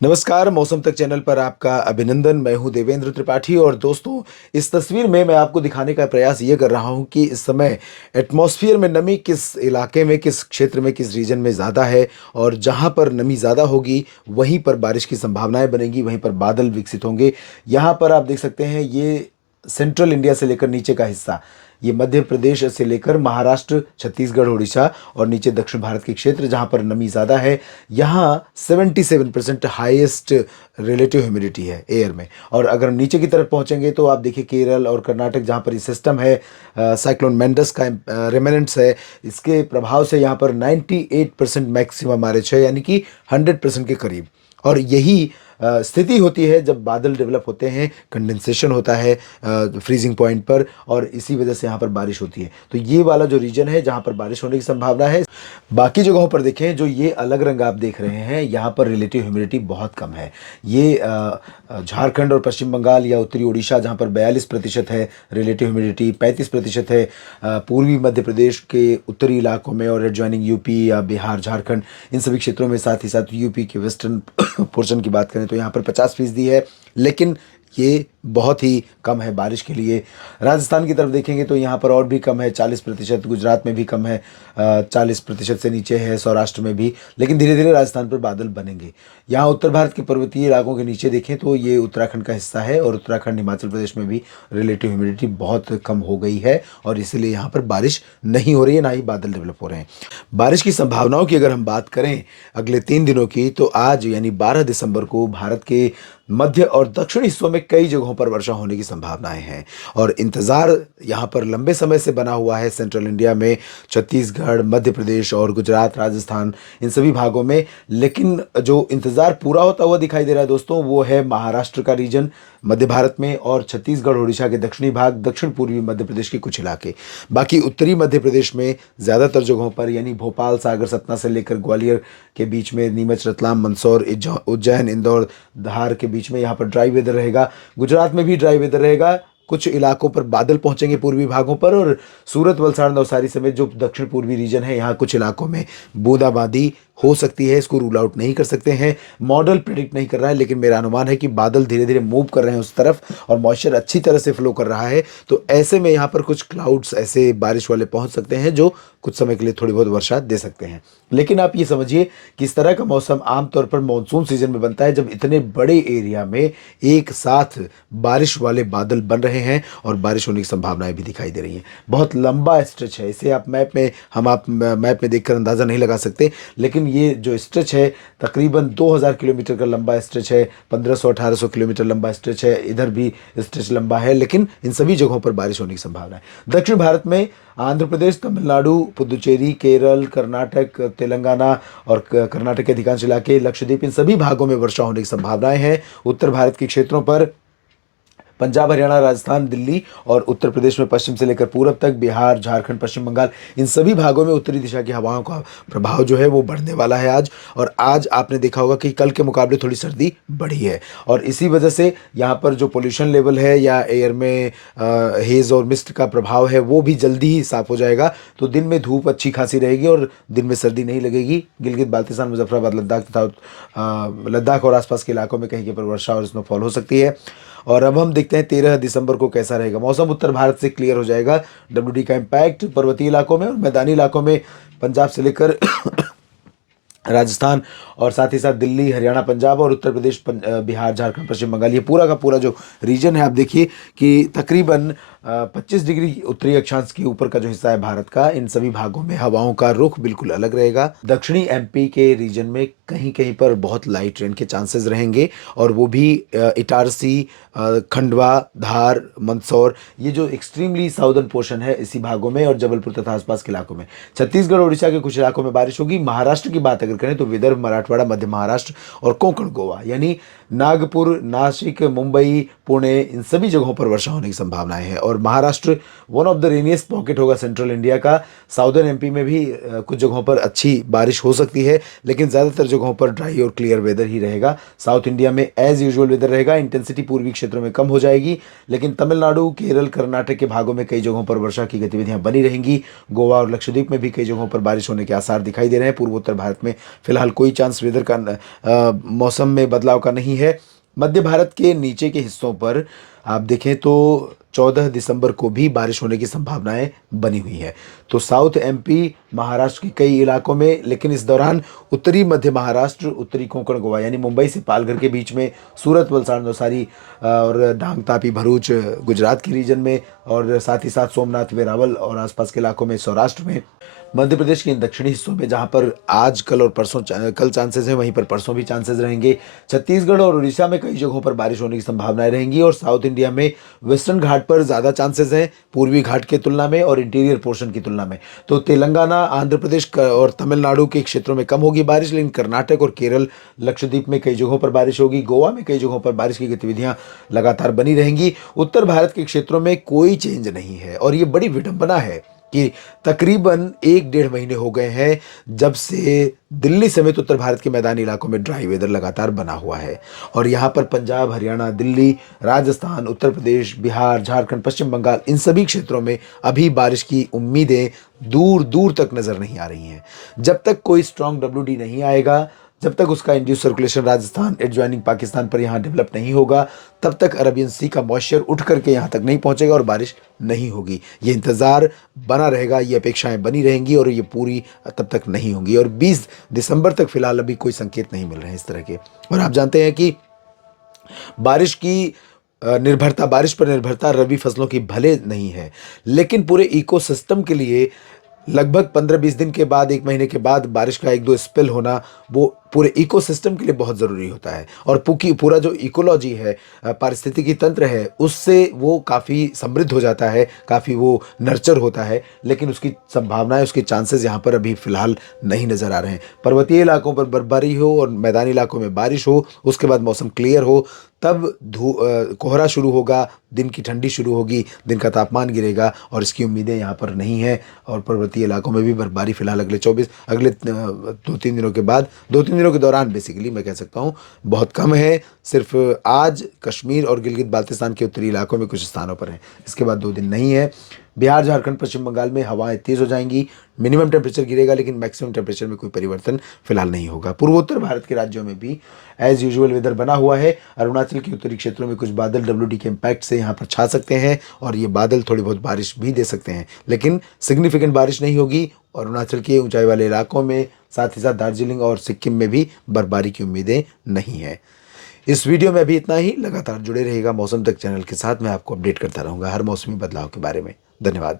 नमस्कार, मौसम तक चैनल पर आपका अभिनंदन। मैं हूं देवेंद्र त्रिपाठी और दोस्तों, इस तस्वीर में मैं आपको दिखाने का प्रयास ये कर रहा हूं कि इस समय एटमॉस्फेयर में नमी किस इलाके में, किस क्षेत्र में, किस रीजन में ज़्यादा है। और जहां पर नमी ज़्यादा होगी वहीं पर बारिश की संभावनाएं बनेंगी, वहीं पर बादल विकसित होंगे। यहाँ पर आप देख सकते हैं, ये सेंट्रल इंडिया से लेकर नीचे का हिस्सा, ये मध्य प्रदेश से लेकर महाराष्ट्र, छत्तीसगढ़, उड़ीसा और नीचे दक्षिण भारत के क्षेत्र जहाँ पर नमी ज़्यादा है। यहाँ 77% हाईएस्ट रिलेटिव ह्यूमिडिटी है एयर में। और अगर हम नीचे की तरफ पहुँचेंगे तो आप देखिए केरल और कर्नाटक, जहाँ पर ये सिस्टम है, साइक्लोन मेंडस का रेमेनेंट्स है, इसके प्रभाव से यहाँ पर 98% मैक्सिमम बारिश है, यानी कि 100% के करीब। और यही स्थिति होती है जब बादल डेवलप होते हैं, कंडेंसेशन होता है फ्रीजिंग पॉइंट पर, और इसी वजह से यहाँ पर बारिश होती है। तो ये वाला जो रीजन है जहाँ पर बारिश होने की संभावना है। बाकी जगहों पर देखें, जो ये अलग रंग आप देख रहे हैं, यहाँ पर रिलेटिव ह्यूमिडिटी बहुत कम है। ये झारखंड और पश्चिम बंगाल या उत्तरी उड़ीसा, जहाँ पर 42% है रिलेटिव ह्यूमिडिटी, 35% है पूर्वी मध्य प्रदेश के उत्तरी इलाकों में और एडजॉइनिंग यूपी या बिहार, झारखंड, इन सभी क्षेत्रों में। साथ ही साथ यूपी के वेस्टर्न पोर्शन की बात करें तो यहाँ पर 50% है, लेकिन ये बहुत ही कम है बारिश के लिए। राजस्थान की तरफ देखेंगे तो यहाँ पर और भी कम है, 40%। गुजरात में भी कम है, 40% से नीचे है, सौराष्ट्र में भी। लेकिन धीरे धीरे राजस्थान पर बादल बनेंगे। यहाँ उत्तर भारत के पर्वतीय इलाकों के नीचे देखें तो ये उत्तराखंड का हिस्सा है, और उत्तराखंड, हिमाचल प्रदेश में भी रिलेटिव ह्यूमिडिटी बहुत कम हो गई है, और इसीलिए यहाँ पर बारिश नहीं हो रही है, ना ही बादल डेवलप हो रहे हैं। बारिश की संभावनाओं की अगर हम बात करें अगले 3 दिनों की, तो आज यानी 12 दिसंबर को भारत के मध्य और दक्षिण हिस्सों में कई जगहों पर वर्षा होने की संभावनाएं हैं। और इंतज़ार यहाँ पर लंबे समय से बना हुआ है सेंट्रल इंडिया में, छत्तीसगढ़, मध्य प्रदेश और गुजरात, राजस्थान, इन सभी भागों में। लेकिन जो इंतज़ार पूरा होता हुआ दिखाई दे रहा है दोस्तों, वो है महाराष्ट्र का रीजन मध्य भारत में, और छत्तीसगढ़, उड़ीसा के दक्षिणी भाग, दक्षिण पूर्वी मध्य प्रदेश के कुछ इलाके। बाकी उत्तरी मध्य प्रदेश में ज़्यादातर जगहों पर, यानी भोपाल, सागर, सतना से लेकर ग्वालियर के बीच में, नीमच, रतलाम, मंदसौर, उज्जैन, इंदौर, धार के बीच में यहाँ पर ड्राई वेदर रहेगा। गुजरात में भी ड्राई वेदर रहेगा। कुछ इलाकों पर बादल पहुंचेंगे पूर्वी भागों पर, और सूरत, वलसाड़, नवसारी समेत जो दक्षिण पूर्वी रीजन है, यहाँ कुछ इलाकों में बूंदाबांदी हो सकती है। इसको रूल आउट नहीं कर सकते हैं, मॉडल प्रिडिक्ट नहीं कर रहा है, लेकिन मेरा अनुमान है कि बादल धीरे धीरे मूव कर रहे हैं उस तरफ, और मॉइस्चर अच्छी तरह से फ्लो कर रहा है। तो ऐसे में यहाँ पर कुछ क्लाउड्स ऐसे बारिश वाले पहुंच सकते हैं, जो कुछ समय के लिए थोड़ी बहुत वर्षा दे सकते हैं। लेकिन आप ये समझिए कि इस तरह का मौसम आमतौर पर मानसून सीजन में बनता है, जब इतने बड़े एरिया में एक साथ बारिश वाले बादल बन रहे हैं और बारिश होने की संभावनाएं भी दिखाई दे रही हैं। बहुत लंबा स्ट्रेच है, इसे आप मैप में देखकर अंदाज़ा नहीं लगा सकते, लेकिन ये जो स्ट्रेच है तकरीबन 2000 किलोमीटर का लंबा स्ट्रेच है, 1500-1800 किलोमीटर लंबा स्ट्रेच है। इधर भी स्ट्रेच लंबा है, लेकिन इन सभी जगहों पर बारिश होने की संभावना है। दक्षिण भारत में आंध्र प्रदेश, तमिलनाडु, पुदुचेरी, केरल, कर्नाटक, तेलंगाना और कर्नाटक के अधिकांश इलाके, लक्षद्वीप, इन सभी भागों में वर्षा होने की संभावनाएं हैं। उत्तर भारत के क्षेत्रों पर पंजाब, हरियाणा, राजस्थान, दिल्ली और उत्तर प्रदेश में पश्चिम से लेकर पूरब तक, बिहार, झारखंड, पश्चिम बंगाल, इन सभी भागों में उत्तरी दिशा की हवाओं का प्रभाव जो है वो बढ़ने वाला है आज। और आज आपने देखा होगा कि कल के मुकाबले थोड़ी सर्दी बढ़ी है, और इसी वजह से यहाँ पर जो पोल्यूशन लेवल है या एयर में हेज और मिस्ट का प्रभाव है, वो भी जल्दी ही साफ हो जाएगा। तो दिन में धूप अच्छी खासी रहेगी और दिन में सर्दी नहीं लगेगी। गिलगित बाल्तिस्तान, मुजफ्फराबाद, लद्दाख तथा लद्दाख और आसपास के इलाकों में कहीं कहीं पर वर्षा और स्नोफॉल हो सकती है। और अब हम देखते हैं 13 दिसंबर को कैसा रहेगा मौसम। उत्तर भारत से क्लियर हो जाएगा। WD का इम्पैक्ट पर्वतीय इलाकों में और मैदानी इलाकों में, पंजाब से लेकर राजस्थान, और साथ ही साथ दिल्ली, हरियाणा, पंजाब और उत्तर प्रदेश, बिहार, झारखंड, पश्चिम बंगाल, ये पूरा का पूरा जो रीजन है, आप देखिए कि तकरीबन 25 डिग्री उत्तरी अक्षांश के ऊपर का जो हिस्सा है भारत का, इन सभी भागों में हवाओं का रुख बिल्कुल अलग रहेगा। दक्षिणी MP के रीजन में कहीं कहीं पर बहुत लाइट रेन के चांसेस रहेंगे, और वो भी इटारसी, खंडवा, धार, मंदसौर, ये जो एक्सट्रीमली साउदर्न पोर्शन है, इसी भागों में, और जबलपुर तथा आसपास के इलाकों में। छत्तीसगढ़, उड़ीसा के कुछ इलाकों में बारिश होगी। महाराष्ट्र की बात अगर करें तो विदर्भ, मराठवाड़ा, मध्य महाराष्ट्र और कोंकण गोवा, यानी नागपुर, नासिक, मुंबई, पुणे, इन सभी जगहों पर वर्षा होने की संभावनाएं हैं। और और Maharashtra one of the rainiest pocket होगा सेंट्रल इंडिया का। साउदर्न एमपी में भी कुछ जगहों पर अच्छी बारिश हो सकती है, लेकिन ज़्यादातर जगहों पर ड्राई और क्लियर वेदर ही रहेगा। साउथ इंडिया में एज यूजुअल वेदर रहेगा। इंटेंसिटी पूर्वी क्षेत्रों में कम हो जाएगी, लेकिन तमिलनाडु, केरल, कर्नाटक के भागों में कई जगहों पर वर्षा की गतिविधियां बनी रहेंगी। गोवा और लक्षद्वीप में भी कई जगहों पर बारिश होने के आसार दिखाई दे रहे हैं। पूर्वोत्तर भारत में फिलहाल कोई चांस वेदर का मौसम में बदलाव का नहीं है। मध्य भारत के नीचे के हिस्सों पर आप देखें तो 14 दिसंबर को भी बारिश होने की संभावनाएं बनी हुई है। तो साउथ एमपी, महाराष्ट्र के कई इलाकों में, लेकिन इस दौरान उत्तरी मध्य महाराष्ट्र, उत्तरी कोंकण, गोवा यानी मुंबई से पालघर के बीच में, सूरत, वलसाड़, नवसारी और डांग, तापी, भरूच गुजरात के रीजन में, और साथ ही साथ सोमनाथ, वेरावल और आसपास के इलाकों में, सौराष्ट्र में, मध्य प्रदेश के इन दक्षिणी हिस्सों में जहां पर आज, कल और परसों कल चांसेस हैं, वहीं पर परसों भी चांसेस रहेंगे। छत्तीसगढ़ और उड़ीसा में कई जगहों पर बारिश होने की संभावनाएं रहेंगी, और साउथ इंडिया में वेस्टर्न घाट पर ज़्यादा चांसेस हैं पूर्वी घाट के तुलना में और इंटीरियर पोर्शन की तुलना में। तो तेलंगाना, आंध्र प्रदेश और तमिलनाडु के क्षेत्रों में कम होगी बारिश, लेकिन कर्नाटक और केरल, लक्षद्वीप में कई जगहों पर बारिश होगी। गोवा में कई जगहों पर बारिश की गतिविधियां लगातार बनी रहेंगी। उत्तर भारत के क्षेत्रों में कोई चेंज नहीं है, और ये बड़ी विडंबना है कि तकरीबन 1-1.5 महीने हो गए हैं जब से दिल्ली समेत उत्तर भारत के मैदानी इलाकों में ड्राई वेदर लगातार बना हुआ है, और यहाँ पर पंजाब, हरियाणा, दिल्ली, राजस्थान, उत्तर प्रदेश, बिहार, झारखंड, पश्चिम बंगाल, इन सभी क्षेत्रों में अभी बारिश की उम्मीदें दूर दूर तक नजर नहीं आ रही हैं। जब तक कोई स्ट्रॉन्ग WD नहीं आएगा, जब तक उसका induce circulation Rajasthan adjoining Pakistan पर यहाँ डेवलप नहीं होगा, तब तक अरबियन सी का मॉइस्चर उठ करके यहाँ तक नहीं पहुँचेगा और बारिश नहीं होगी। ये इंतज़ार बना रहेगा, ये अपेक्षाएं बनी रहेंगी, और ये पूरी तब तक नहीं होंगी। और 20 दिसंबर तक फिलहाल अभी कोई संकेत नहीं मिल रहे हैं इस तरह के। और आप जानते हैं कि बारिश की निर्भरता, बारिश पर निर्भरता रबी फसलों की भले नहीं है, लेकिन पूरे इकोसिस्टम के लिए लगभग 15-20 दिन के बाद, 1 महीने के बाद बारिश का 1-2 स्पेल होना, वो पूरे इकोसिस्टम के लिए बहुत ज़रूरी होता है। और पूरा जो इकोलॉजी है, पारिस्थितिकी तंत्र है, उससे वो काफ़ी समृद्ध हो जाता है, काफ़ी वो नर्चर होता है, लेकिन उसकी संभावनाएं, उसके चांसेस यहाँ पर अभी फ़िलहाल नहीं नज़र आ रहे हैं। पर्वतीय इलाकों पर बर्फबारी हो और मैदानी इलाकों में बारिश हो, उसके बाद मौसम क्लियर हो, तब कोहरा शुरू होगा, दिन की ठंडी शुरू होगी, दिन का तापमान गिरेगा, और इसकी उम्मीदें यहाँ पर नहीं है। और पर्वतीय इलाकों में भी बर्फबारी फिलहाल अगले 2-3 दिनों के बाद, 2-3 दिनों के दौरान बेसिकली मैं कह सकता हूँ बहुत कम है। सिर्फ आज कश्मीर और गिलगित बाल्तिस्तान के उत्तरी इलाकों में कुछ स्थानों पर है, इसके बाद 2 दिन नहीं है। बिहार, झारखंड, पश्चिम बंगाल में हवाएं तेज़ हो जाएंगी, मिनिमम टेम्परेचर गिरेगा, लेकिन मैक्सिमम टेम्परेचर में कोई परिवर्तन फिलहाल नहीं होगा। पूर्वोत्तर भारत के राज्यों में भी एज यूजुअल वेदर बना हुआ है। अरुणाचल के उत्तरी क्षेत्रों में कुछ बादल WD के इम्पैक्ट से यहाँ पर छा सकते हैं, और ये बादल थोड़ी बहुत बारिश भी दे सकते हैं, लेकिन सिग्निफिकेंट बारिश नहीं होगी। अरुणाचल के ऊंचाई वाले इलाकों में, साथ ही साथ दार्जिलिंग और सिक्किम में भी बर्फबारी की उम्मीदें नहीं है। इस वीडियो में अभी इतना ही। लगातार जुड़े रहेगा मौसम तक चैनल के साथ, मैं आपको अपडेट करता रहूँगा हर मौसमी बदलाव के बारे में। धन्यवाद।